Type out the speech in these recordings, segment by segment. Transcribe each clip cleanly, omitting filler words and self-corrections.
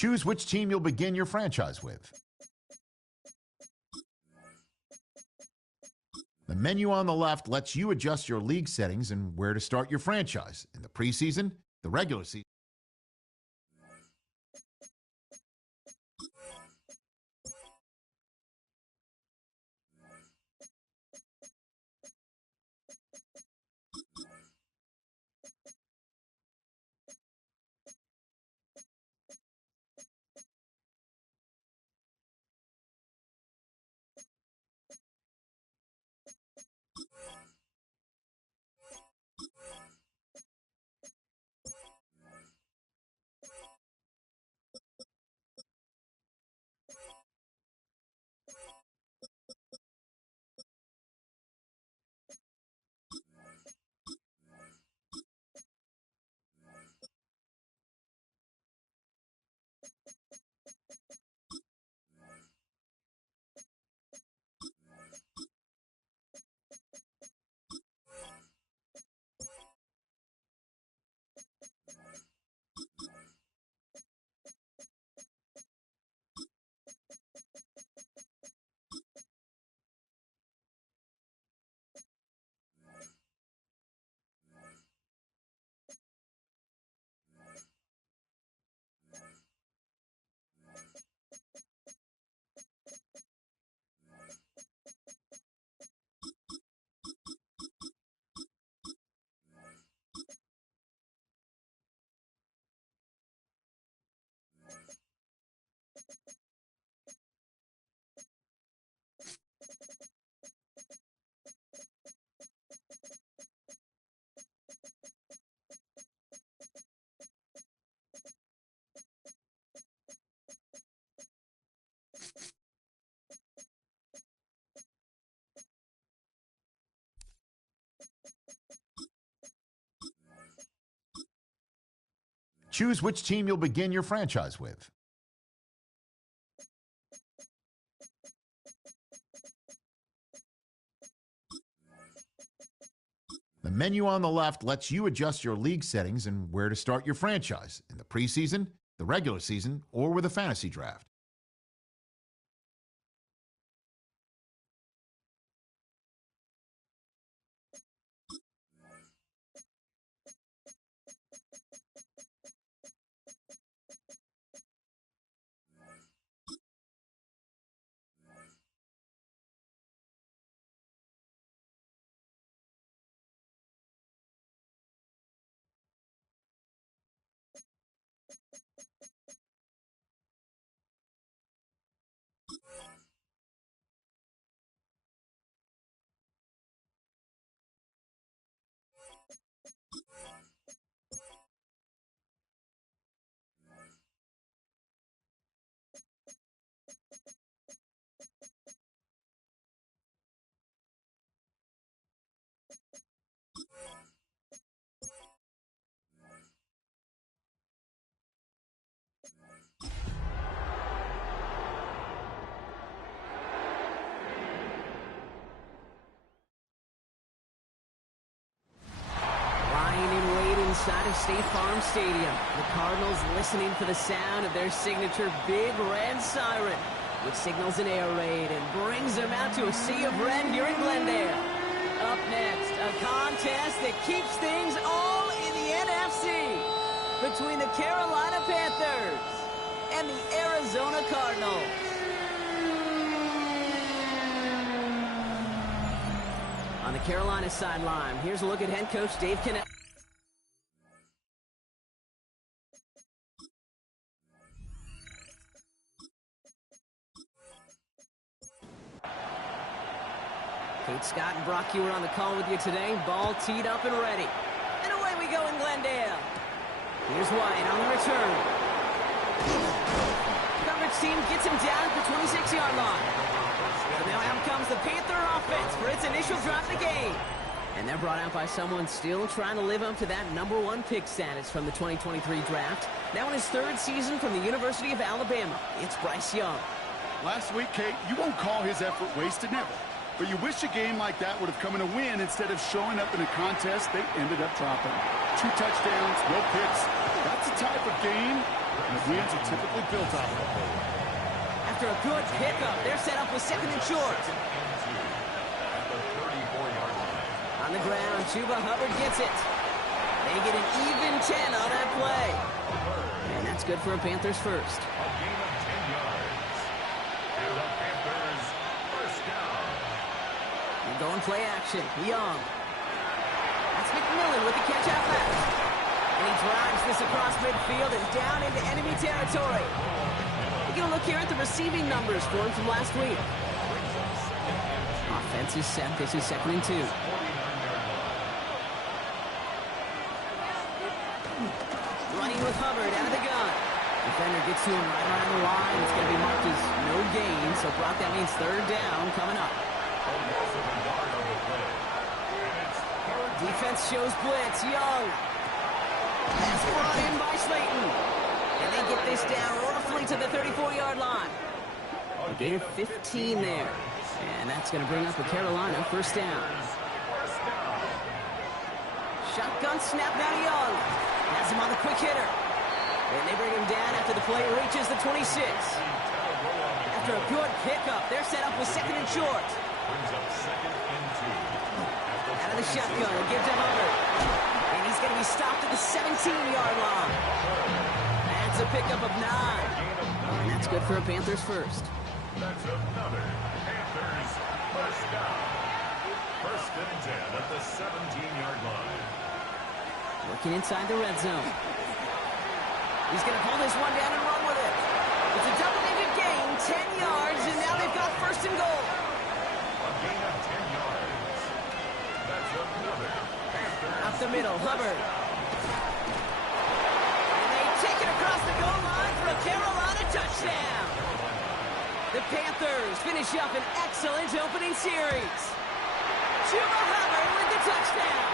Choose which team you'll begin your franchise with. The menu on the left lets you adjust your league settings and where to start your franchise in the preseason, the regular season. Choose which team you'll begin your franchise with. The menu on the left lets you adjust your league settings and where to start your franchise in the preseason, the regular season, or with a fantasy draft. Inside of State Farm Stadium, the Cardinals listening for the sound of their signature big red siren, which signals an air raid and brings them out to a sea of red here in Glendale. Up next, a contest that keeps things all in the NFC between the Carolina Panthers and the Arizona Cardinals. On the Carolina sideline, here's a look at head coach Dave Cannell. Kate Scott and Brock Ewer on the call with you today. Ball teed up and ready. And away we go in Glendale. Here's White on the return. Coverage team gets him down at the 26-yard line. So now out comes the Panther offense for its initial drive of the game. And they're brought out by someone still trying to live up to that #1 pick status from the 2023 draft. Now in his third season from the University of Alabama, it's Bryce Young. Last week, Kate, you won't call his effort wasted, never. But you wish a game like that would have come in a win instead of showing up in a contest they ended up dropping. 2 touchdowns, no picks. That's the type of game And the wins are typically built off of it. After a good pickup, they're set up with second and short. On the ground, Chuba Hubbard gets it. They get an even 10 on that play. And that's good for a Panthers first. A gain of 10 yards. And the Panthers first down. And going play action. Young. That's McMillan with the catch out left. And he drives this across midfield and down into enemy territory. We're going to look here at the receiving numbers for him from last week. Offense is set. This is 2nd and 2. Running with Hubbard out of the gun. Defender gets to him right around the line. It's going to be marked as no gain. So, Brock, that means 3rd down coming up. Defense shows blitz. Young. That's brought in by Slayton. And they get this down roughly to the 34-yard line. A gain of 15 there. And that's going to bring up a Carolina first down. Shotgun snap now to Young. Has him on the quick hitter. And they bring him down after the play reaches the 26. After a good pickup, they're set up with second and short. Out of the shotgun, they give to Hubbard. And he's going to be stopped at the 17-yard line. That's a pickup of 9. And that's good for a Panthers first. That's another Panthers first down. 1st and 10 at the 17-yard line. Working inside the red zone. He's going to pull this one down and run with it. It's a double-digit gain, 10 yards, and now they've got 1st and goal. A gain of 10 yards. That's another Panthers. Up the middle, Hubbard. And they take it across the goal line for a Carolina touchdown. The Panthers finish up an excellent opening series. Chuba Hubbard with the touchdown.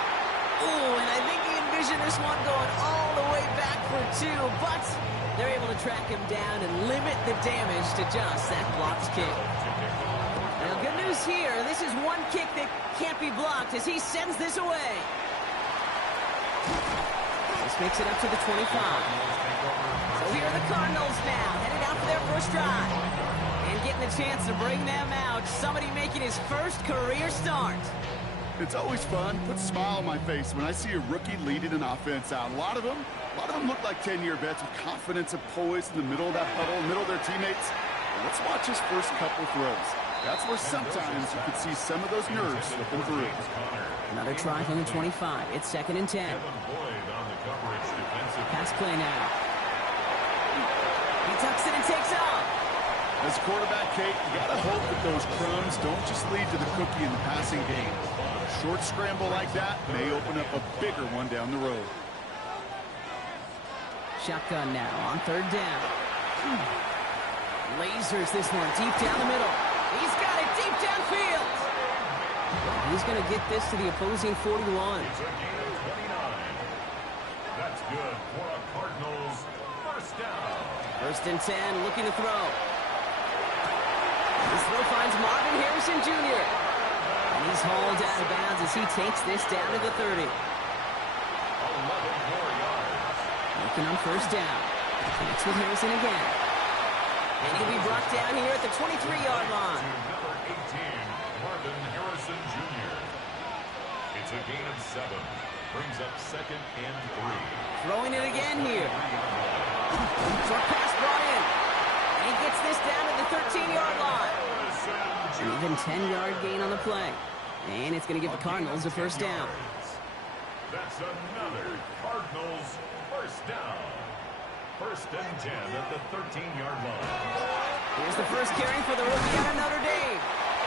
Ooh, and I think he envisioned this one going all the way back for 2, but they're able to track him down and limit the damage to just that blocked kick. Now, good news here. This is one kick that can't be blocked as he sends this away. This makes it up to the 25. So here are the Cardinals now, headed out for their first drive. And getting the chance to bring them out. Somebody making his first career start. It's always fun, puts a smile on my face when I see a rookie leading an offense out. A lot of them look like 10-year vets with confidence and poise in the middle of that huddle, in the middle of their teammates. But let's watch his first couple throws. That's where sometimes you could see some of those nerves slipping through. Another try from the 25. It's 2nd and 10. Pass play now. He tucks it and takes off. As quarterback, Kate, you gotta hope that those crumbs don't just lead to the cookie in the passing game. A short scramble like that may open up a bigger one down the road. Shotgun now on 3rd down. Lasers this one deep down the middle. He's got it deep downfield. He's going to get this to the opposing 41. It's a gain of 29. That's good for a Cardinals first down. 1st and 10, looking to throw. This throw finds Marvin Harrison Jr. And he's hauled out of bounds as he takes this down to the 30. 11 more yards. Looking on 1st down. Connects with Harrison again. And he'll be brought down here at the 23-yard line. Number 18, Marvin Harrison Jr. It's a gain of 7. Brings up 2nd and 3. Throwing it again here. Short pass brought in. And he gets this down to the 13-yard line. An even 10-yard gain on the play. And it's going to give the Cardinals a first down. That's another Cardinals first down. 1st and 10 at the 13-yard line. Here's the first carry for the rookie out of Notre Dame.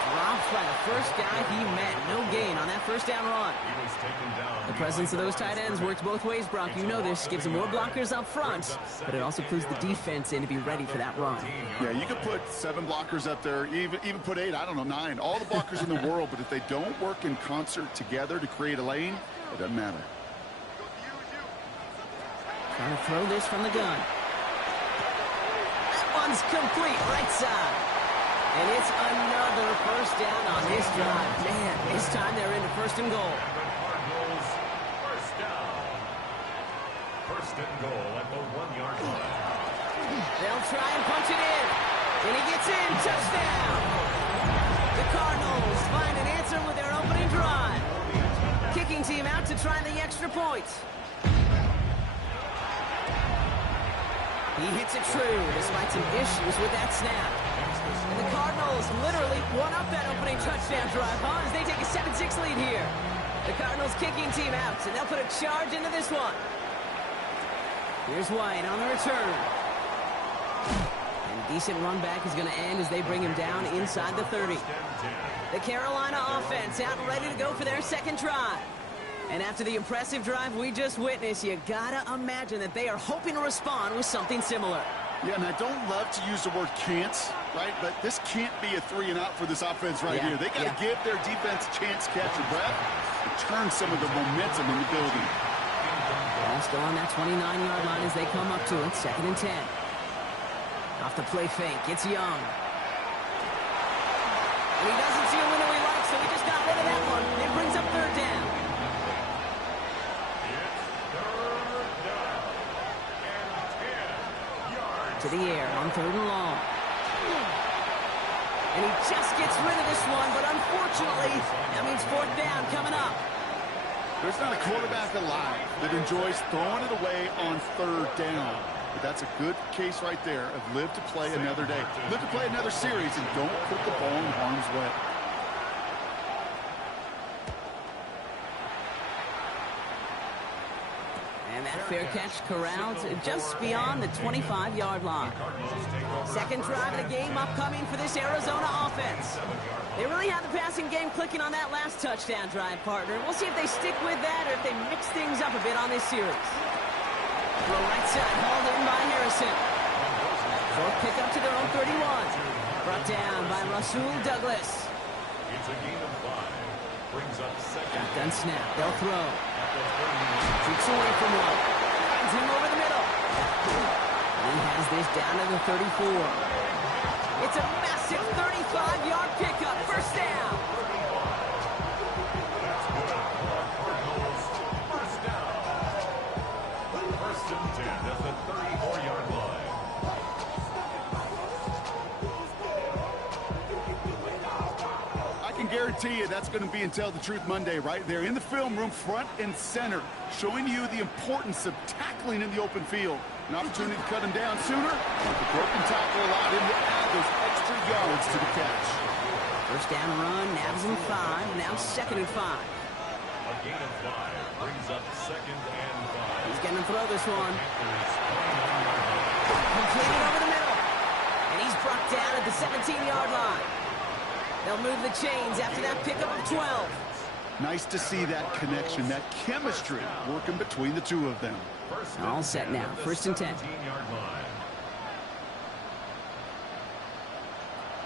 Dropped by the first guy he met. No gain on that first down run. He was taken down. The presence of those tight ends works both ways, Brock. You know this. Gives them more blockers up front, but it also clues the defense in to be ready for that run. Yeah, you could put 7 blockers up there, even put 8, I don't know, 9. All the blockers in the world, but if they don't work in concert together to create a lane, it doesn't matter. Trying to throw this from the gun. That one's complete, right side. And it's another first down on this drive. Man, this time they're into 1st and goal. Cardinals first down. 1st and goal at the 1-yard line. They'll try and punch it in. And he gets in. Touchdown. The Cardinals find an answer with their opening drive. Kicking team out to try the extra points. He hits it true despite some issues with that snap. And the Cardinals literally won up that opening touchdown drive, as they take a 7-6 lead here. The Cardinals kicking team out, and they'll put a charge into this one. Here's White on the return. And decent run back is going to end as they bring him down inside the 30. The Carolina offense out and ready to go for their second drive. And after the impressive drive we just witnessed, you gotta imagine that they are hoping to respond with something similar. Yeah, and I don't love to use the word can't, right? But this can't be a 3-and-out for this offense right here. They got to give their defense a chance to catch a breath and turn some of the momentum in the building. Ball still on that 29-yard line as they come up to it, 2nd and 10. Off the play fake, it's Young. And he doesn't see a window he likes, so he just got rid of that one. It brings up 3rd down. To the air on 3rd and long. And he just gets rid of this one, but unfortunately, that means 4th down coming up. There's not a quarterback alive that enjoys throwing it away on 3rd down. But that's a good case right there of live to play another day. Live to play another series and don't put the ball in harm's way. And that fair catch corralled just beyond the 25-yard line. Second drive of the game upcoming for this Arizona offense. They really have the passing game clicking on that last touchdown drive, partner. We'll see if they stick with that or if they mix things up a bit on this series. Throw right side, hauled in by Harrison. Short pick up to their own 31. Brought down by Rasul Douglas. It's a gain of 5. Brings up 2nd. Shotgun snap. They'll throw. Shoots away from one. Finds him over the middle. He has this down to the 34. It's a massive 35-yard pickup. First down. First down. 1st and 10 at the 34-yard line. I can guarantee you that's going to be in Tell the Truth Monday right there in the film room, front and center, showing you the importance of tackling in the open field. An opportunity to cut him down sooner. The broken tackle allowed him to add those extra yards to the catch. First down run, nabs him 5. Now 2nd and 5. A gain of 5 brings up 2nd and 5. He's going to throw this one. Completed over the middle. And he's brought down at the 17-yard line. They'll move the chains after that pickup of 12. Nice to see that connection, that chemistry working between the two of them. All set now. 1st and 10.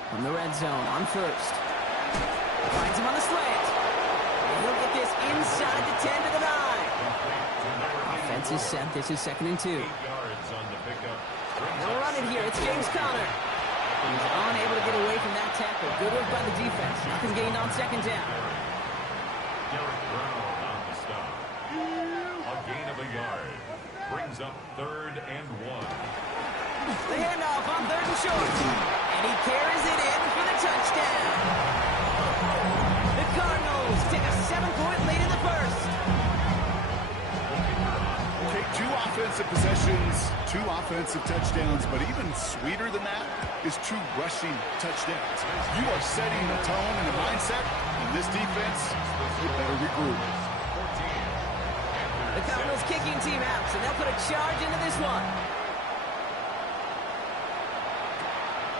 From the red zone on 1st. Finds him on the slant. And he'll get this inside the 10 to the 9. Offense is set. This is 2nd and 2. They'll run it here. It's James Conner. He's unable to get away from that tackle. Good work by the defense. Nothing gained on 2nd down. Derek Brown on the stop. A gain of a yard. Brings up 3rd and 1. The handoff on 3rd and short. And he carries it in for the touchdown. The Cardinals take a 7-point lead in the 1st. Okay, 2 offensive possessions, 2 offensive touchdowns, but even sweeter than that is 2 rushing touchdowns. You are setting the tone and the mindset, and this defense, you better regroup. The Cardinals kicking team out, so they'll put a charge into this one.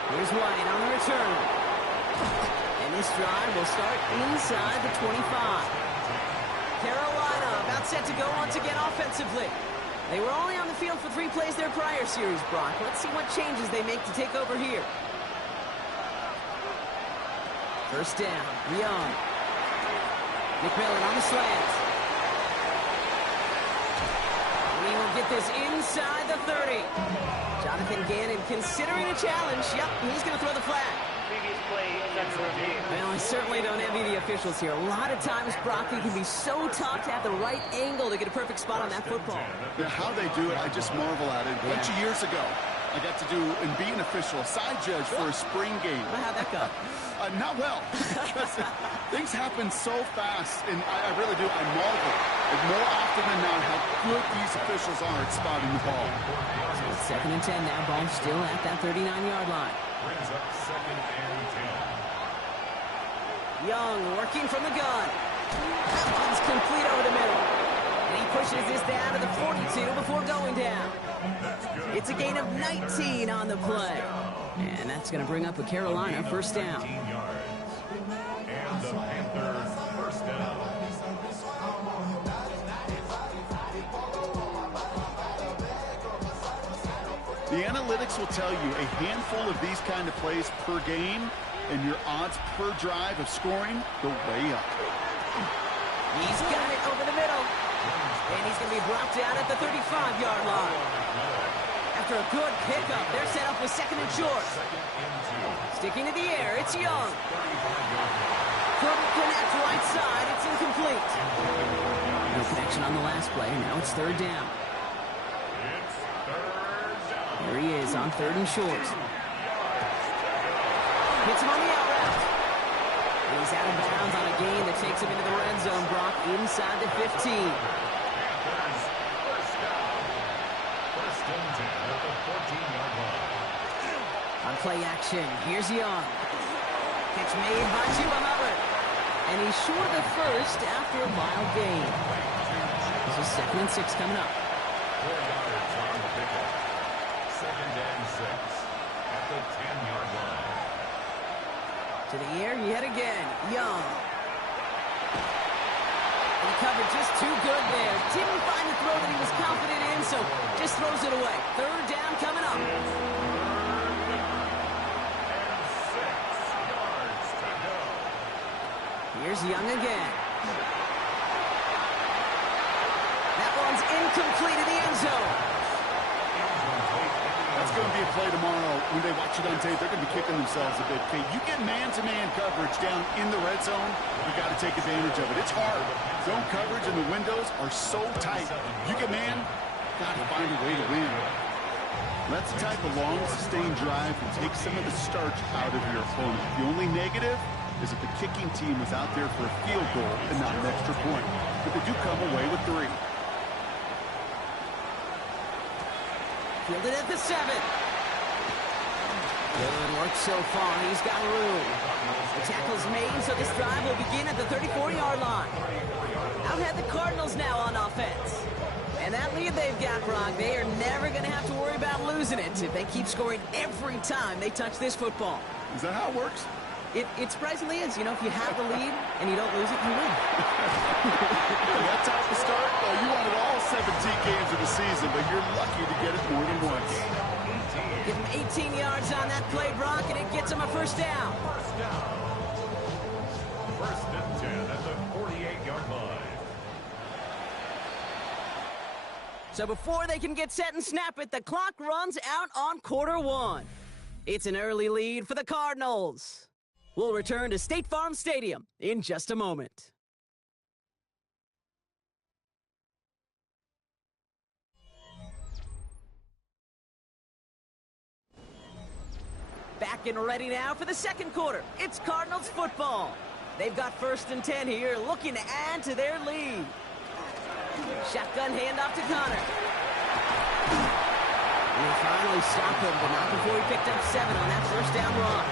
Here's White on the return. And this drive will start inside the 25. Carolina about set to go once again offensively. They were only on the field for 3 plays their prior series, Brock. Let's see what changes they make to take over here. First down, Young. McMillan on the slant. And he will get this inside the 30. Jonathan Gannon considering a challenge. Yep, he's going to throw the flag. Previous play is under review. Well, I certainly don't envy the officials here. A lot of times, Brock, it can be so tough to have the right angle to get a perfect spot on that football. Yeah, how they do it, I just marvel at it. A bunch of years ago, I got to do and be an official, a side judge for a spring game. Well, how'd that go? Not well, because things happen so fast, and I really do. I marvel, and more often than not, how good these officials are at spotting the ball. So it's 2nd and 10 now. Ball still at that 39-yard line. Brings up 2nd and 10. Young working from the gun. That one's complete over the middle. And he pushes this down to the 42 before going down. It's a gain of 19 on the play. And that's going to bring up a Carolina first down. 19 yards. And the Panthers first down. The analytics will tell you a handful of these kind of plays per game, and your odds per drive of scoring go way up. He's got it over the middle. And he's going to be brought down at the 35-yard line. After a good pickup, they're set up with 2nd and short. Sticking to the air, it's Young. Couldn't connect right side, it's incomplete. No connection on the last play, now it's 3rd down. There he is on 3rd and short. Hits him on the out route. And he's out of bounds on a gain that takes him into the red zone, Brock, inside the 15. On play action, here's Young. Catch made by Tua Hubbard. And he's short of the first after a mild gain. This is 2nd and 6 coming up. 4 yards on the pickup. 2nd and 6 at the 10-yard line. To the air yet again, Young. And the cover just too good there. Didn't find the throw that he was confident in, so just throws it away. 3rd down coming up. Here's Young again. That one's incomplete in the end zone. That's going to be a play tomorrow. When they watch it on tape, they're going to be kicking themselves a bit. Okay, you get man-to-man coverage down in the red zone, you got to take advantage of it. It's hard. Zone coverage and the windows are so tight. You get man, got to find a way to win. That's the type of long, sustained drive that takes some of the starch out of your opponent. The only negative is that the kicking team was out there for a field goal and not an extra point. But they do come away with 3. Fielded at the 7. Good work so far. He's got room. The tackle's made, so this drive will begin at the 34-yard line. Out ahead the Cardinals now on offense. And that lead they've got, Brock, they are never going to have to worry about losing it if they keep scoring every time they touch this football. Is that how it works? It surprisingly is. You know, if you have the lead and you don't lose it, you win. That type of start, well, you wanted all 17 games of the season, but you're lucky to get it more than once. Give him 18 yards on that play, Brock, and it gets him a first down. First and 10 at the 48-yard line. So before they can get set and snap it, the clock runs out on quarter 1. It's an early lead for the Cardinals. We'll return to State Farm Stadium in just a moment. Back and ready now for the second quarter. It's Cardinals football. They've got 1st and 10 here, looking to add to their lead. Shotgun handoff to Connor. And they finally stop him, but not before he picked up 7 on that first down run.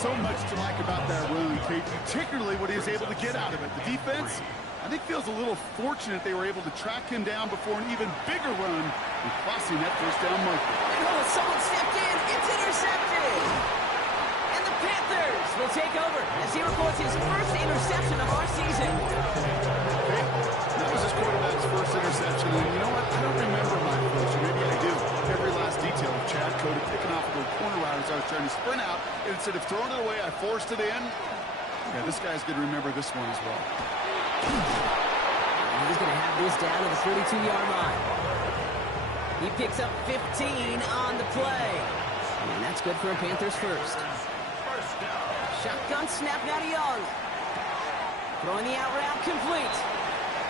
So much to like about that run, Kate, particularly what he was able to get out of it. The defense, I think, feels a little fortunate they were able to track him down before an even bigger run and crossing that first down marker. Oh, someone stepped in. It's intercepted. And the Panthers will take over as he records his first interception of our season. Okay. That was his quarterback's first interception, and you know what? I don't remember my first, or maybe I do. Every last detail of Chad Cody picking off the corner route as I was trying to sprint out, and instead of throwing it away, I forced it in. Yeah, this guy's going to remember this one as well. He's going to have this down to the 42-yard line. He picks up 15 on the play. And that's good for a Panthers first. Shotgun snap now to Young. Throwing the out route complete.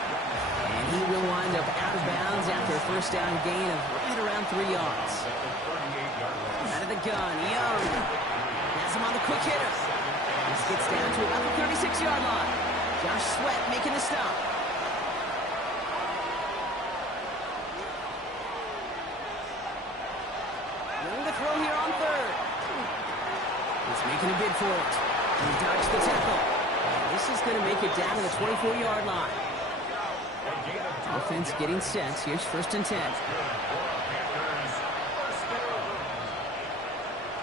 And he will wind up out of bounds after a first down gain of right around 3 yards. Out of the gun, Young has him on the quick hitter. This gets down to about the 36-yard line. Josh Sweat making the stop. Young to throw here on third. He's making a bid for it. He dodged the tackle. This is going to make it down to the 24-yard line. Offense getting set. Here's 1st and 10.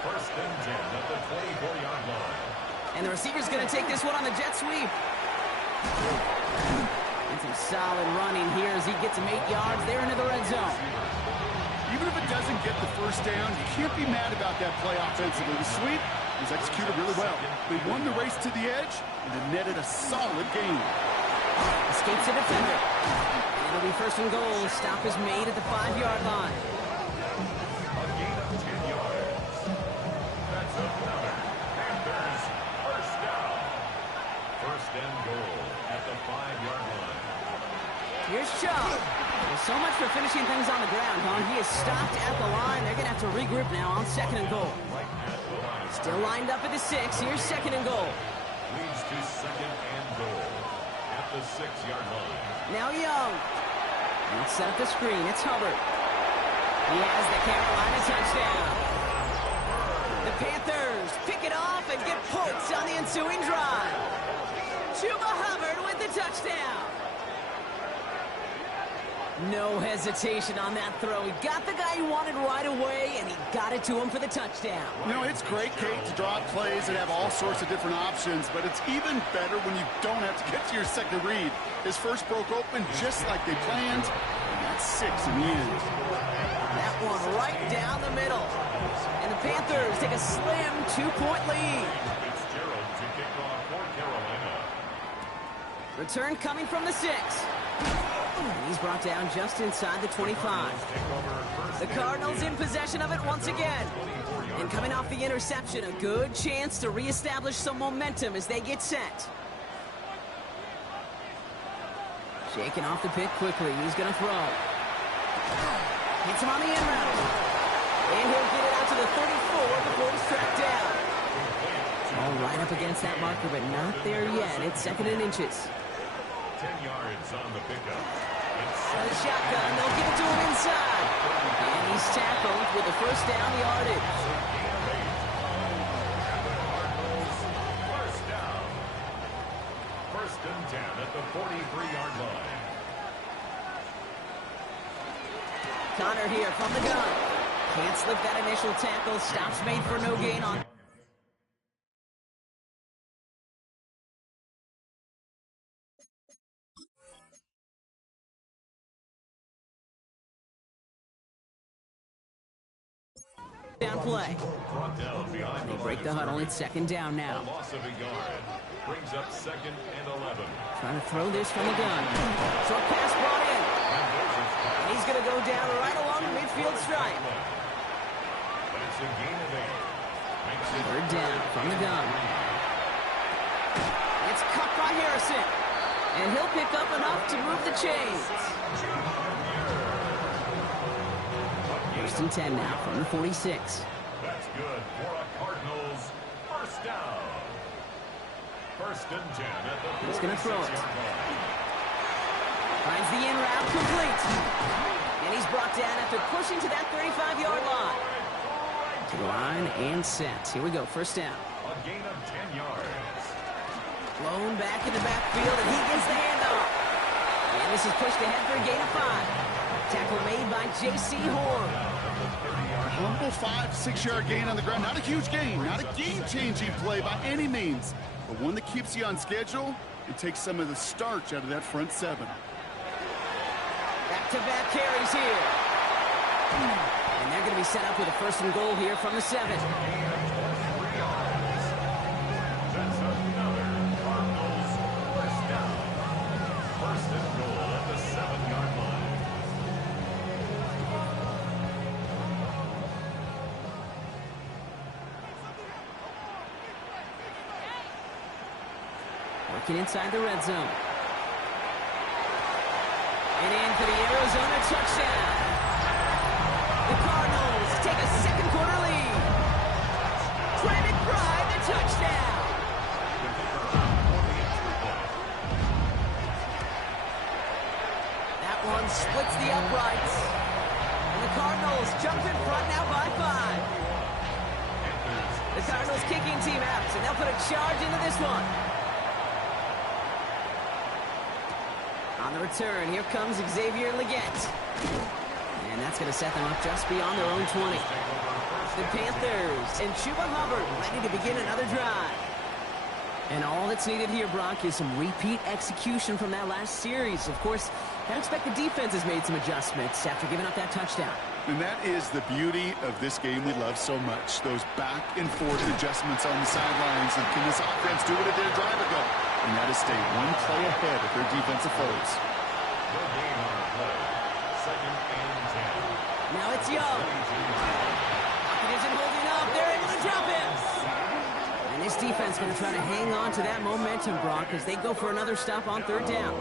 First and 10 at the 24-yard line. And the receiver's going to take this one on the jet sweep. And some solid running here as he gets him 8 yards there into the red zone. Even if it doesn't get the first down, you can't be mad about that play offensively. The sweep was executed really well. They won the race to the edge, and it netted a solid gain. Escapes the defender. And it'll be 1st and goal. Stop is made at the 5-yard line. A gain of 10 yards. That's another Panthers first down. 1st and goal at the 5-yard line. Here's Chubb. Well, so much for finishing things on the ground, huh? He is stopped at the line. They're going to have to regroup now on 2nd and goal. Still lined up at the 6. Here's 2nd and goal. Leads to 2nd and goal at the 6-yard line. Now Young. Let's set up the screen. It's Hubbard. He has the Carolina touchdown. The Panthers pick it off and get points on the ensuing drive. Chuba Hubbard with the touchdown. No hesitation on that throw. He got the guy he wanted right away, and he got it to him for the touchdown. You know, it's great, Kate, to draw up plays and have all sorts of different options, but it's even better when you don't have to get to your second read. His first broke open just like they planned, and that's 6 in the end. That one right down the middle. And the Panthers take a slim 2-point lead. Fitzgerald to kick off for Carolina. Return coming from the 6. And he's brought down just inside the 25. The Cardinals in possession of it once again. And coming off the interception, a good chance to reestablish some momentum as they get set. Shaking off the pick quickly. He's going to throw. Hits him on the end route. And he'll get it out to the 34 before he's tracked down. All right up against that marker, but not there yet. It's 2nd and inches. 10 yards on the pickup. The shotgun, they'll give it to him inside. And he's tackled with the first down yardage. First down. 1st and 10 at the 43-yard line. Connor here from the gun. Can't slip that initial tackle. Stops made for no gain on. Down play. Brought down behind They the break the line of huddle. scrimmage. It's 2nd down A now. loss of a yard. Brings up 2nd and 11. Trying to throw this from the gun. Short pass brought in. And he's going to go down right along the midfield stripe. But it's a gain of 8. Makes it 3rd down from the gun. It's cut by Harrison. And he'll pick up enough to move the chains. 1st and 10 now from the 46. That's good for a Cardinals first down. 1st and 10 at the He's going to throw it. 46-yard line. Finds the in route complete. And he's brought down after pushing to that 35-yard line. To the line and set. Here we go, 1st down. A gain of 10 yards. Blown back in the backfield, and he gets the handoff. And this is pushed ahead for a gain of 5. Tackle made by J.C. Horn. Humble 5-6-yard gain on the ground. Not a huge gain, not a game-changing play by any means, but one that keeps you on schedule and takes some of the starch out of that front 7. Back-to-back carries here. And they're going to be set up with a 1st and goal here from the 7. That's another Cardinals first down. 1st and goal at the 7-yard line. Working inside the red zone. And in for the Arizona touchdown. The Cardinals take a second quarter lead. Trey McBride, the touchdown. That one splits the uprights. And the Cardinals jump in front now by 5. The Cardinals kicking team out, and they'll put a charge into this one. On the return, here comes Xavier Legette. And that's going to set them up just beyond their own 20. The Panthers and Chuba Hubbard ready to begin another drive. And all that's needed here, Brock, is some repeat execution from that last series. Of course, I expect the defense has made some adjustments after giving up that touchdown. And that is the beauty of this game we love so much. Those back and forth adjustments on the sidelines. And can this offense do what it did a drive ago? And that is stay one play ahead of their defensive foes. The game on the play. Second and 10. Now it's Young. Pocket isn't holding up. They're able to drop it. And this defense going to try to hang on to that momentum, Brock, as they go for another stop on third down.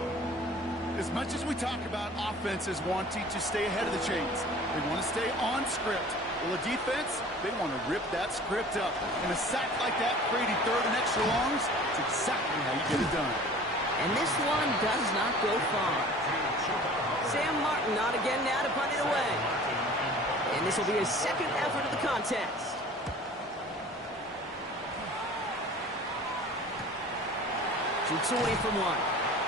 As much as we talk about offenses wanting to stay ahead of the chains, they want to stay on script. Well, the defense, they want to rip that script up. And a sack like that, creating third and extra longs, it's exactly how you get it done. And this one does not go far. Sam Martin not again now to punt it away. And this will be his second effort of the contest. Shoots away from one.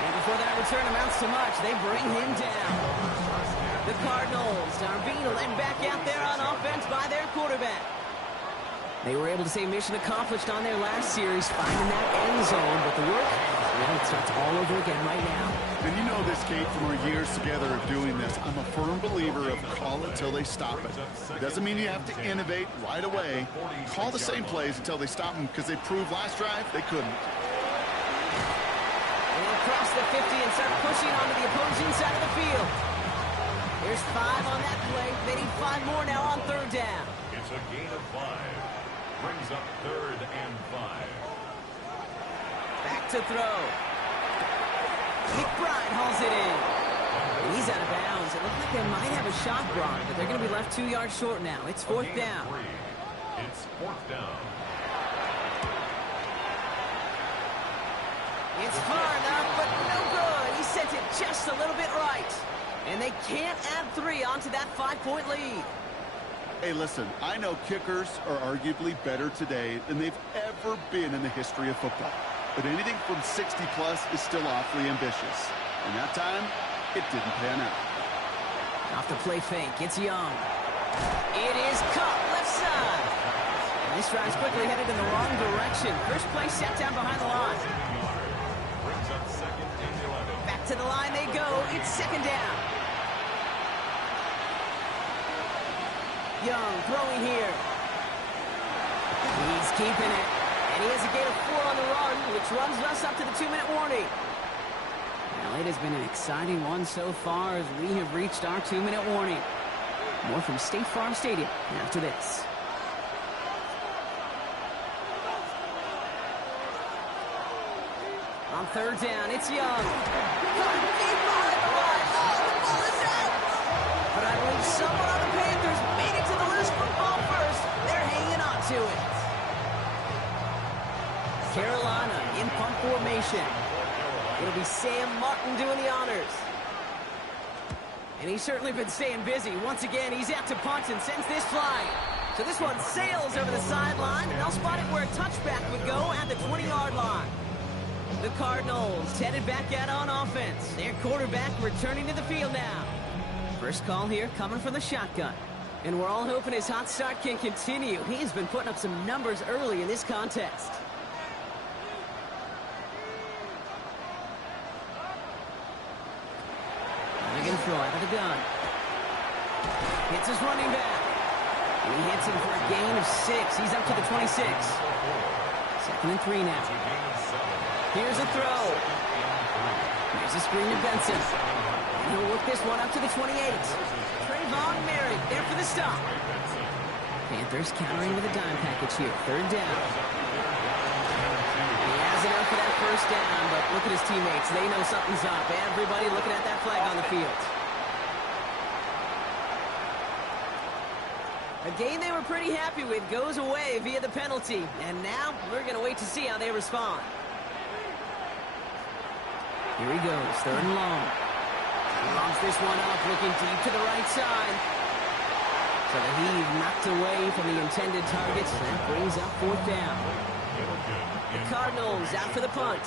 And before that return amounts to much, they bring him down. The Cardinals are being led back out there on offense by their quarterback. They were able to say mission accomplished on their last series, finding that end zone, but the work, well, it starts all over again right now. And you know this, Kate, from our years together of doing this. I'm a firm believer of call it till they stop it. It doesn't mean you have to innovate right away. Call the same plays until they stop them, because they proved last drive they couldn't. Across the 50 and start pushing onto the opposing side of the field. There's 5 on that play. They need 5 more now on third down. It's a gain of 5. Brings up third and 5. Back to throw. McBride hauls it in. And he's out of bounds. It looks like they might have a shot, Brock, but they're going to be left 2 yards short now. It's fourth down. It's fourth down. It's far enough, but no good. He sent it just a little bit right. And they can't add 3 onto that 5-point lead. Hey, listen, I know kickers are arguably better today than they've ever been in the history of football. But anything from 60-plus is still awfully ambitious. And that time, it didn't pan out. Off the play fake, it's Young. It is caught left side. And this drive's quickly headed in the wrong direction. First play set down behind the line. Brings up second and 11. Back to the line they go. It's second down. Young throwing here. He's keeping it. And he has a gain of 4 on the run, which runs us up to the 2-minute warning. Well, it has been an exciting one so far as we have reached our 2-minute warning. More from State Farm Stadium after this. On third down, it's Young. But I believe someone on the Panthers made it to the loose football first. They're hanging on to it. Carolina in punt formation. It'll be Sam Martin doing the honors. And he's certainly been staying busy. Once again, he's out to punt and sends this flying. So this one sails over the sideline, and they'll spot it where a touchback would go at the 20-yard line. The Cardinals headed back out on offense. Their quarterback returning to the field now. First call here coming from the shotgun. And we're all hoping his hot start can continue. He has been putting up some numbers early in this contest. Again, throw out of the gun. Hits his running back. And he hits him for a gain of 6. He's up to the 26. Second and 3 now. Here's a throw. Here's a screen to Benson. And he'll work this one up to the 28. Trayvon Merritt there for the stop. Panthers countering with a dime package here. Third down. He has enough for that first down, but Look at his teammates. They know something's up. Everybody looking at that flag on the field. A game they were pretty happy with goes away via the penalty. And now we're going to wait to see how they respond. Here he goes, 3rd and long. He lobs this one up, looking deep to the right side. So the heave knocked away from the intended targets. That brings up 4th down. The Cardinals out for the punt.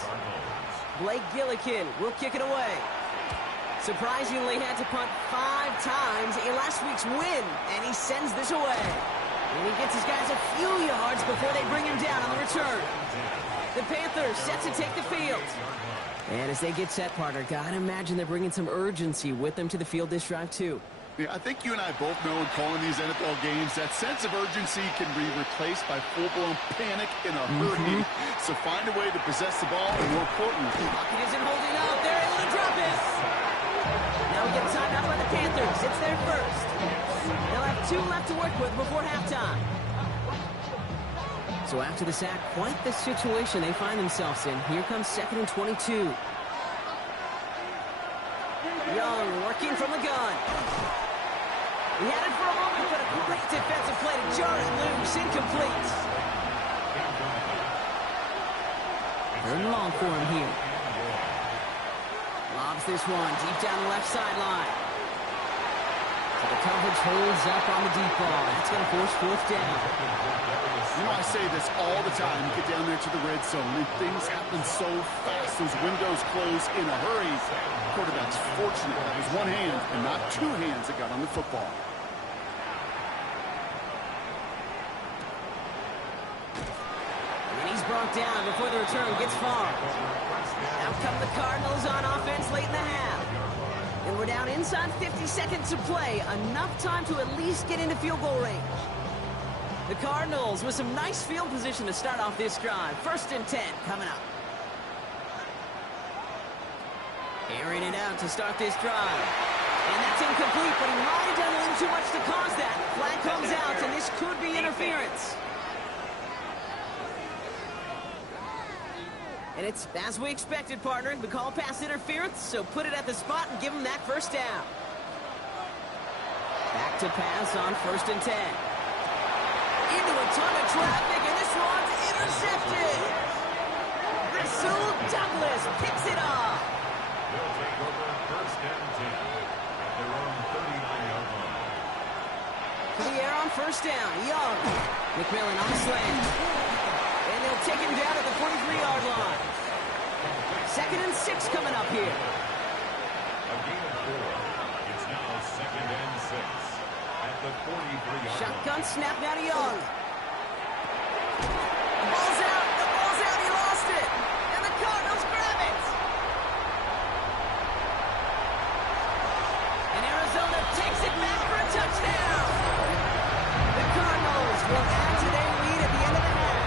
Blake Gillikin will kick it away. Surprisingly had to punt 5 times in last week's win, and he sends this away. And he gets his guys a few yards before they bring him down on the return. The Panthers set to take the field. And as they get set, partner, gotta imagine they're bringing some urgency with them to the field this drive, too. Yeah, I think you and I both know in calling these NFL games that sense of urgency can be replaced by full-blown panic in a hurry. So find a way to possess the ball, and more importantly, Pocket isn't holding up. They're able to drop it. Now we get timed out by the Panthers. It's their first. They'll have 2 left to work with before halftime. So after the sack, quite the situation they find themselves in. Here comes 2nd and 22. Young working from the gun. He had it for a moment, but a great defensive play to jar it loose. Incomplete. 3rd and long for him here. Lobs this one deep down the left sideline. So the coverage holds up on the deep ball. That's going to force 4th down. you know I say this all the time. You get down there to the red zone, and things happen so fast. Those windows close in a hurry. Quarterback's fortunate that was one hand and not 2 hands that got on the football. And he's brought down before the return gets far. Out come the Cardinals on offense late in the half. And we're down inside 50 seconds to play. Enough time to at least get into field goal range. The Cardinals with some nice field position to start off this drive. 1st and 10 coming up. Airing it out to start this drive. And that's incomplete, but he might have done a little too much to cause that. Flag comes out, and this could be interference. And it's as we expected, partner. The call pass interference, so put it at the spot and give him that 1st down. Back to pass on 1st and 10. Into a ton of traffic, and this one's intercepted. Emsl Douglas picks it off. They'll take over 1st and 10 at their own 39-yard line. To the air on 1st down. Young. McMillan on the slant. And they'll take him down at the 43-yard line. 2nd and 6 coming up here. A gain of 4. It's now 2nd and 6 at the 43-yard line. Shotgun snap now to Young. The ball's out. The ball's out. He lost it. And the Cardinals grab it. And Arizona takes it back for a touchdown. The Cardinals will add to their lead at the end of the half.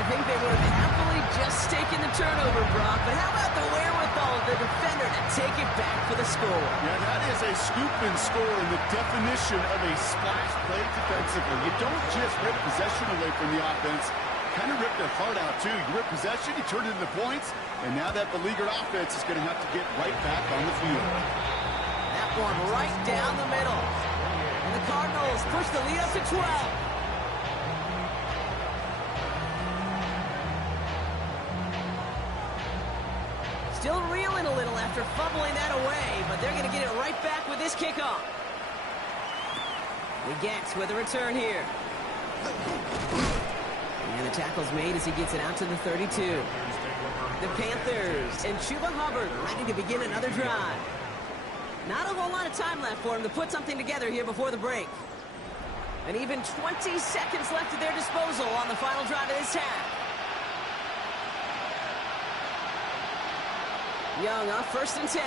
I think they would have happily just taken the turnover, Brock, but how about the wherewithal of the defender to take it back for the score? Yeah, that is a scoop and score in the definition of a splash play defensively. You don't just rip possession away from the offense. Kind of rip their heart out, too. You rip possession, you turn it into points, and now that beleaguered offense is going to have to get right back on the field. That one right down the middle. And the Cardinals push the lead up to 12. Still reeling a little after fumbling that away, but they're going to get it right back with this kickoff. Wiggins with a return here. And the tackle's made as he gets it out to the 32. The Panthers and Chuba Hubbard ready to begin another drive. Not a whole lot of time left for him to put something together here before the break. And even 20 seconds left at their disposal on the final drive of this half. Young off 1st and 10.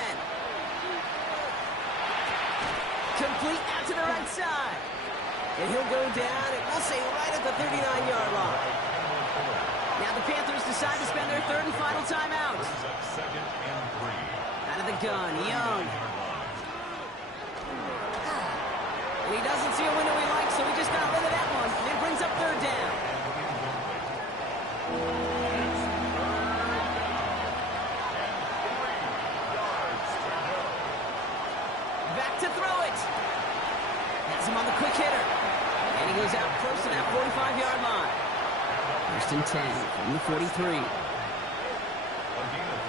Complete out to the right side. And he'll go down, and we'll say right at the 39-yard line. Now the Panthers decide to spend their 3rd and final timeout. Second and 3. Out of the gun, Young. And he doesn't see a window he likes, so he just got rid of that one. And it brings up 3rd down. and 10 from the 43. A gain of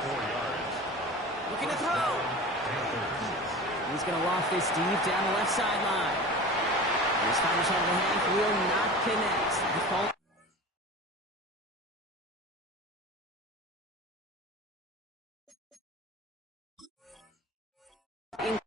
4 yards. Looking to throw. Panthers. He's going to loft this deep down the left sideline. His final shot of the half will not connect. The fall. In